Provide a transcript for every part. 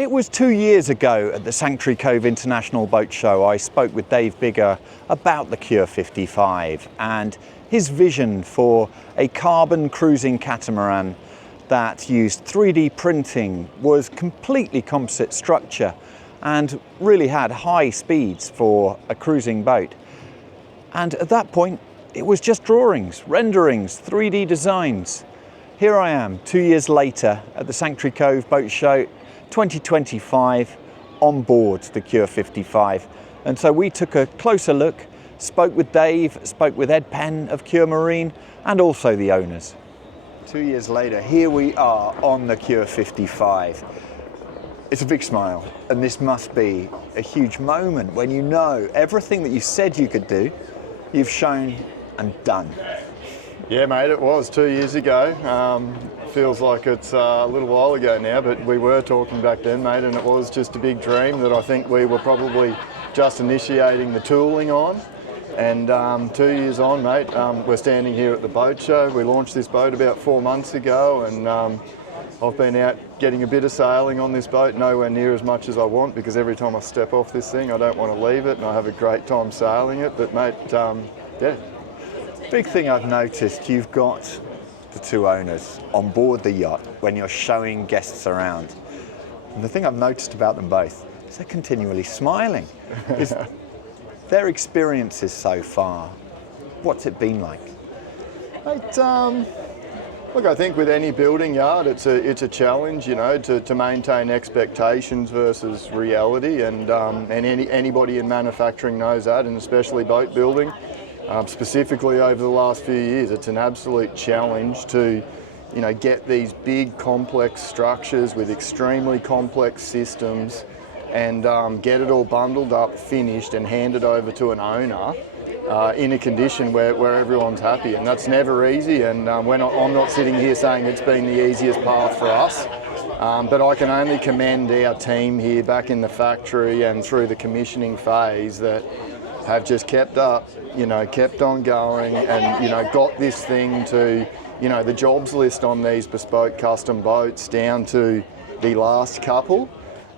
It was 2 years ago at the Sanctuary Cove International Boat Show. I spoke with Dave Biggar about the Cure 55 and his vision for a carbon cruising catamaran that used 3D printing, was completely composite structure and really had high speeds for a cruising boat. And at that point, it was just drawings, renderings, 3D designs. Here I am 2 years later at the Sanctuary Cove Boat Show 2025 on board the Cure 55. And so we took a closer look, spoke with Dave, spoke with Ed Penn of Cure Marine and also the owners. 2 years later, here we are on the Cure 55. It's a big smile, and this must be a huge moment when you know everything that you said you could do, you've shown and done. Yeah, mate, it was 2 years ago. Feels like it's a little while ago now, but we were talking back then, mate, and it was just a big dream that I think we were probably just initiating the tooling on. And 2 years on, mate, we're standing here at the boat show. We launched this boat about 4 months ago, and I've been out getting a bit of sailing on this boat, nowhere near as much as I want, because every time I step off this thing, I don't want to leave it, and I have a great time sailing it. But mate, yeah. Big thing I've noticed, you've got the two owners on board the yacht when you're showing guests around. And the thing I've noticed about them both is they're continually smiling. Is their experiences so far, what's it been like? Mate, look, I think with any building yard, it's a challenge, you know, to maintain expectations versus reality, and anybody in manufacturing knows that, and especially boat building. Specifically over the last few years, it's an absolute challenge to, you know, get these big complex structures with extremely complex systems and get it all bundled up, finished and handed over to an owner in a condition where everyone's happy. And that's never easy, and I'm not sitting here saying it's been the easiest path for us, but I can only commend our team here back in the factory and through the commissioning phase that have just kept up, you know, kept on going, and, you know, got this thing to, you know, the jobs list on these bespoke custom boats down to the last couple.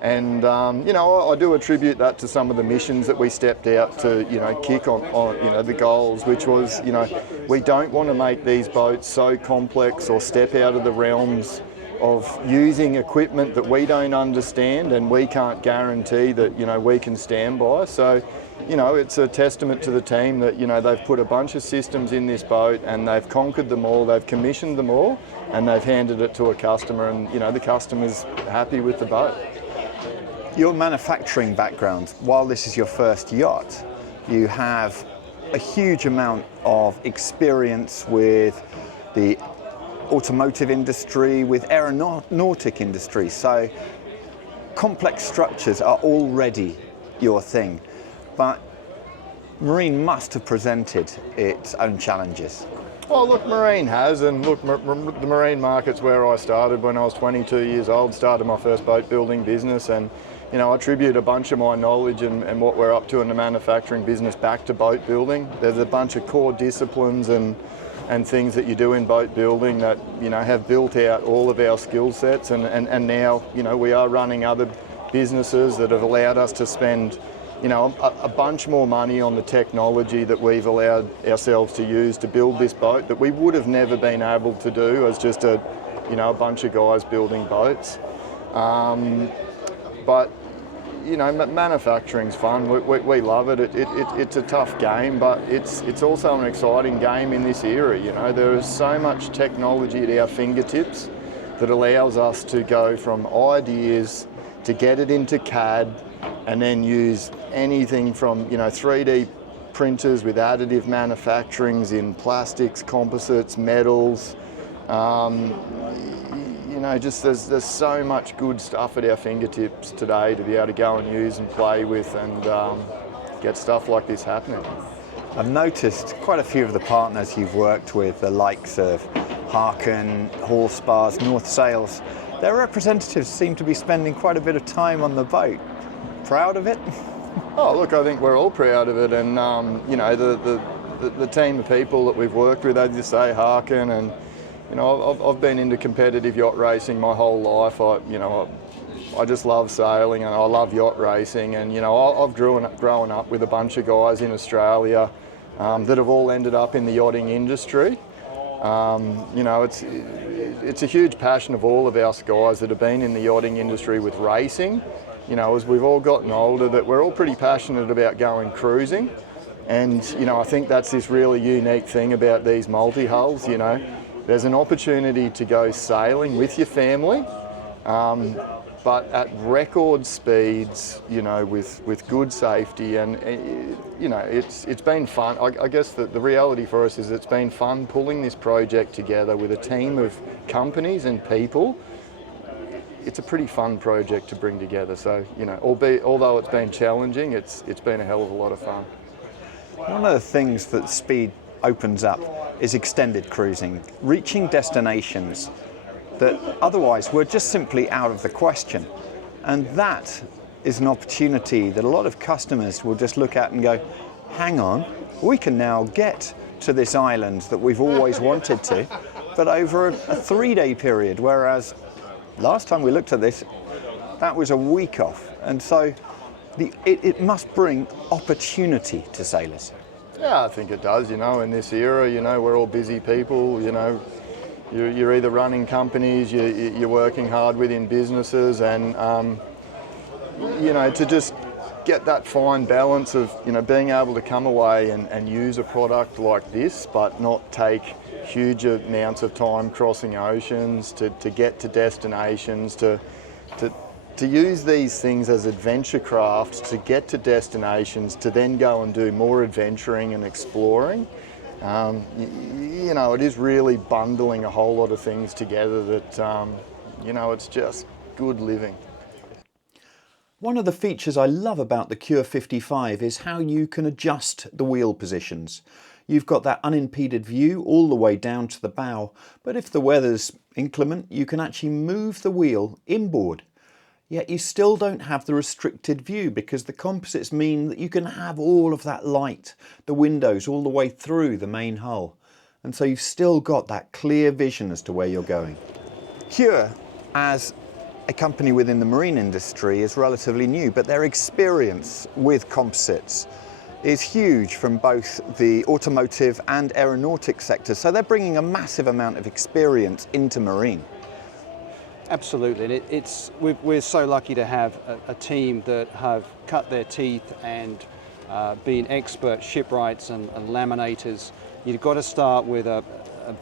And, you know, I do attribute that to some of the missions that we stepped out to, you know, kick on, you know, the goals, which was, you know, we don't want to make these boats so complex or step out of the realms of using equipment that we don't understand and we can't guarantee that, you know, we can stand by. So, you know, it's a testament to the team that, you know, they've put a bunch of systems in this boat and they've conquered them all, they've commissioned them all, and they've handed it to a customer, and, you know, the customer's happy with the boat. Your manufacturing background, while this is your first yacht, you have a huge amount of experience with the automotive industry, with aeronautic industry, so complex structures are already your thing. But marine must have presented its own challenges. Well, look, marine has, and look, the marine market's where I started when I was 22 years old, started my first boat building business, and, you know, I attribute a bunch of my knowledge and what we're up to in the manufacturing business back to boat building. There's a bunch of core disciplines and things that you do in boat building that, you know, have built out all of our skill sets, and now, you know, we are running other businesses that have allowed us to spend, you know, a bunch more money on the technology that we've allowed ourselves to use to build this boat that we would have never been able to do as just a, you know, a bunch of guys building boats. But, you know, manufacturing's fun. We love it. It's a tough game, but it's also an exciting game in this era. You know, there is so much technology at our fingertips that allows us to go from ideas to get it into CAD, and then use anything from, you know, 3D printers with additive manufacturings in plastics, composites, metals. You know, just there's so much good stuff at our fingertips today to be able to go and use and play with and get stuff like this happening. I've noticed quite a few of the partners you've worked with, the likes of Harken, Hall Spars, North Sails, their representatives seem to be spending quite a bit of time on the boat. Proud of it? Oh, look, I think we're all proud of it, and you know, the team of people that we've worked with, as you say, Harken, and, you know, I've been into competitive yacht racing my whole life. I just love sailing and I love yacht racing, and I've grown up with a bunch of guys in Australia that have all ended up in the yachting industry. It's a huge passion of all of us guys that have been in the yachting industry with racing. As we've all gotten older, that we're all pretty passionate about going cruising. And, I think that's this really unique thing about these multi-hulls. There's an opportunity to go sailing with your family, but at record speeds, with good safety, and it's been fun. I guess the reality for us is it's been fun pulling this project together with a team of companies and people. It's a pretty fun project to bring together. So, although it's been challenging, it's been a hell of a lot of fun. One of the things that speed opens up is extended cruising, reaching destinations that otherwise were just simply out of the question. And that is an opportunity that a lot of customers will just look at and go, hang on, we can now get to this island that we've always wanted to, but over a 3-day period, whereas last time we looked at this, that was a week off. And so it must bring opportunity to sailors. Yeah, I think it does. In this era, we're all busy people. You're either running companies, you're working hard within businesses, and to just get that fine balance of being able to come away and use a product like this, but not take huge amounts of time crossing oceans to get to destinations, to use these things as adventure crafts to get to destinations, to then go and do more adventuring and exploring. It is really bundling a whole lot of things together that, it's just good living. One of the features I love about the Cure 55 is how you can adjust the wheel positions. You've got that unimpeded view all the way down to the bow, but if the weather's inclement, you can actually move the wheel inboard. Yet you still don't have the restricted view, because the composites mean that you can have all of that light, the windows all the way through the main hull. And so you've still got that clear vision as to where you're going. Cure, as a company within the marine industry, is relatively new, but their experience with composites is huge from both the automotive and aeronautic sectors. So they're bringing a massive amount of experience into marine. Absolutely, we're so lucky to have a team that have cut their teeth and been expert shipwrights and laminators. You've got to start with a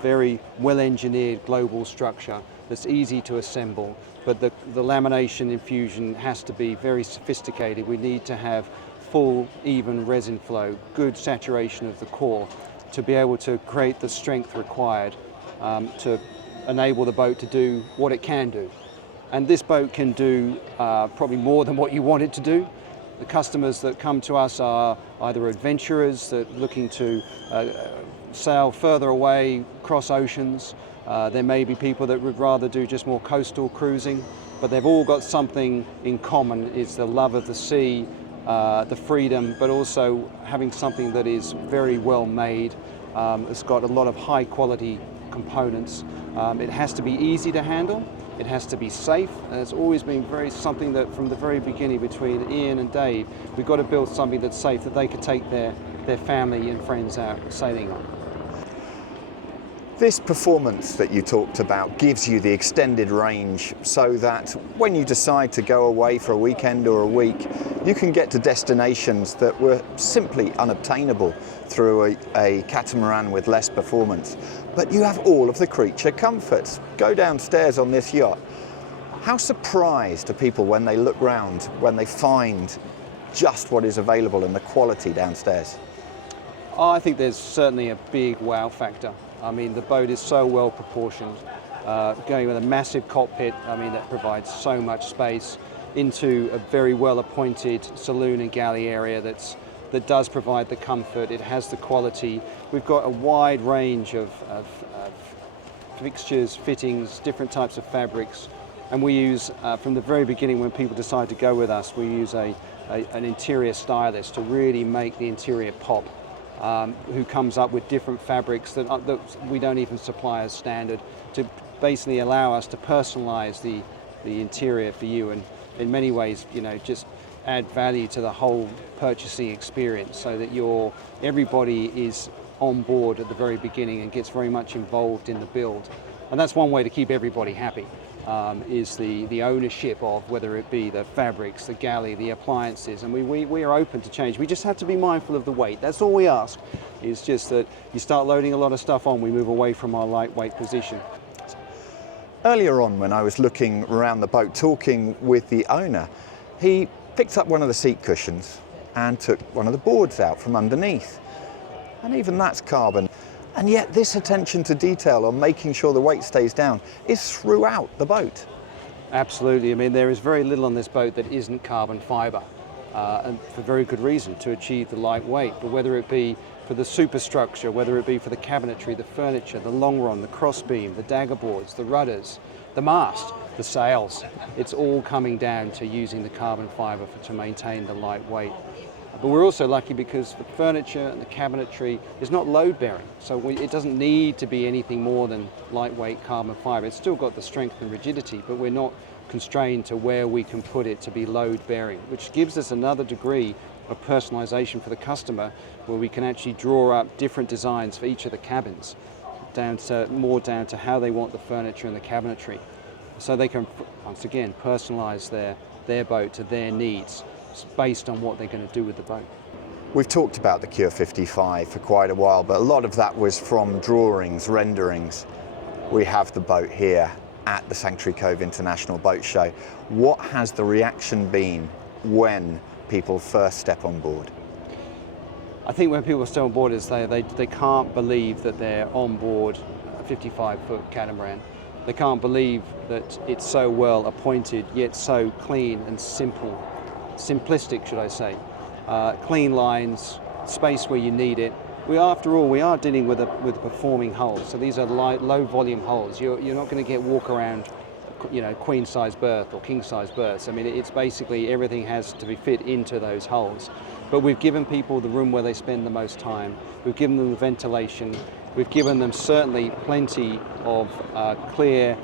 very well-engineered global structure that's easy to assemble, but the lamination infusion has to be very sophisticated. We need to have full, even resin flow, good saturation of the core to be able to create the strength required to enable the boat to do what it can do. And this boat can do probably more than what you want it to do. The customers that come to us are either adventurers that are looking to sail further away, cross oceans. There may be people that would rather do just more coastal cruising, but they've all got something in common. It's the love of the sea, the freedom, but also having something that is very well made. It's got a lot of high quality components. It has to be easy to handle, it has to be safe, and it's always been something that from the very beginning between Ian and Dave, we've got to build something that's safe, that they could take their family and friends out sailing on. This performance that you talked about gives you the extended range, so that when you decide to go away for a weekend or a week, you can get to destinations that were simply unobtainable through a catamaran with less performance. But you have all of the creature comforts. Go downstairs on this yacht. How surprised are people when they look round, when they find just what is available and the quality downstairs? I think there's certainly a big wow factor. I mean, the boat is so well proportioned, going with a massive cockpit, that provides so much space, into a very well appointed saloon and galley area that does provide the comfort. It has the quality. We've got a wide range of fixtures, fittings, different types of fabrics, and we use, from the very beginning when people decide to go with us, we use an interior stylist to really make the interior pop. Who comes up with different fabrics that we don't even supply as standard, to basically allow us to personalize the interior for you. And in many ways, just add value to the whole purchasing experience, so that everybody is on board at the very beginning and gets very much involved in the build. And that's one way to keep everybody happy, is the ownership of, whether it be the fabrics, the galley, the appliances. And we are open to change. We just have to be mindful of the weight. That's all we ask, is just that you start loading a lot of stuff on, we move away from our lightweight position. Earlier on, when I was looking around the boat talking with the owner, he picked up one of the seat cushions and took one of the boards out from underneath. And even that's carbon. And yet this attention to detail on making sure the weight stays down is throughout the boat. Absolutely. I mean, there is very little on this boat that isn't carbon fibre, and for very good reason, to achieve the light weight. But whether it be for the superstructure, whether it be for the cabinetry, the furniture, the long run, the crossbeam, the dagger boards, the rudders, the mast, the sails, it's all coming down to using the carbon fibre to maintain the light weight. But we're also lucky because the furniture and the cabinetry is not load bearing, so it doesn't need to be anything more than lightweight carbon fibre. It's still got the strength and rigidity, but we're not constrained to where we can put it to be load bearing, which gives us another degree of personalisation for the customer, where we can actually draw up different designs for each of the cabins, more down to how they want the furniture and the cabinetry, so they can once again personalise their boat to their needs, based on what they're going to do with the boat. We've talked about the Cure 55 for quite a while, but a lot of that was from drawings, renderings. We have the boat here at the Sanctuary Cove International Boat Show. What has the reaction been when people first step on board? I think when people step on board, is they can't believe that they're on board a 55-foot catamaran. They can't believe that it's so well appointed, yet so clean and simple. Simplistic, should I say. Clean lines, space where you need it. After all, we are dealing with a performing hull, so these are low volume hulls. You're not going to get walk around, queen size berth or king size berths. I mean, it's basically everything has to be fit into those hulls. But we've given people the room where they spend the most time. We've given them the ventilation. We've given them certainly plenty of clear,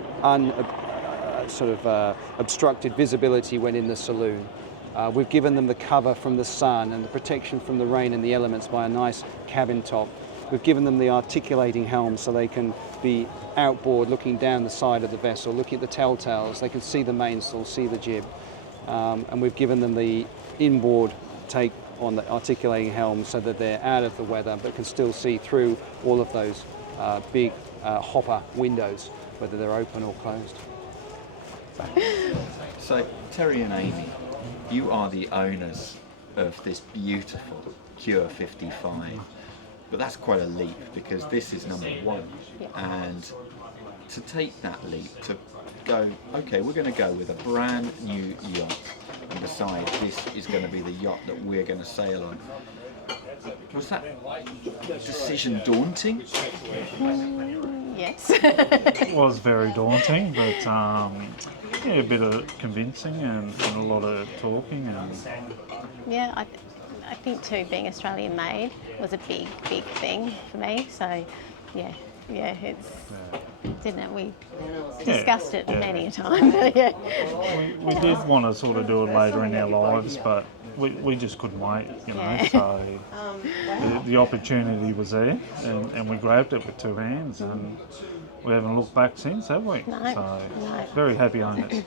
obstructed visibility when in the saloon. We've given them the cover from the sun and the protection from the rain and the elements by a nice cabin top. We've given them the articulating helm so they can be outboard looking down the side of the vessel, looking at the telltales. They can see the mainsail, see the jib. And we've given them the inboard take on the articulating helm so that they're out of the weather but can still see through all of those big hopper windows, whether they're open or closed. So, Terry and Amy, you are the owners of this beautiful Cure 55, but that's quite a leap because this is number one. Yeah. And to take that leap, to go, okay, we're going to go with a brand new yacht, and besides, this is going to be the yacht that we're going to sail on. Was that decision daunting? Yes. It was very daunting, but a bit of convincing and a lot of talking. Yeah, I think too, being Australian made was a big thing for me. So, didn't it? We discussed it many a time. Yeah. We did want to sort of do it later in our lives, but we just couldn't wait, Yeah. So the opportunity was there, and we grabbed it with two hands, and we haven't looked back since, have we? No, So no. very happy on it.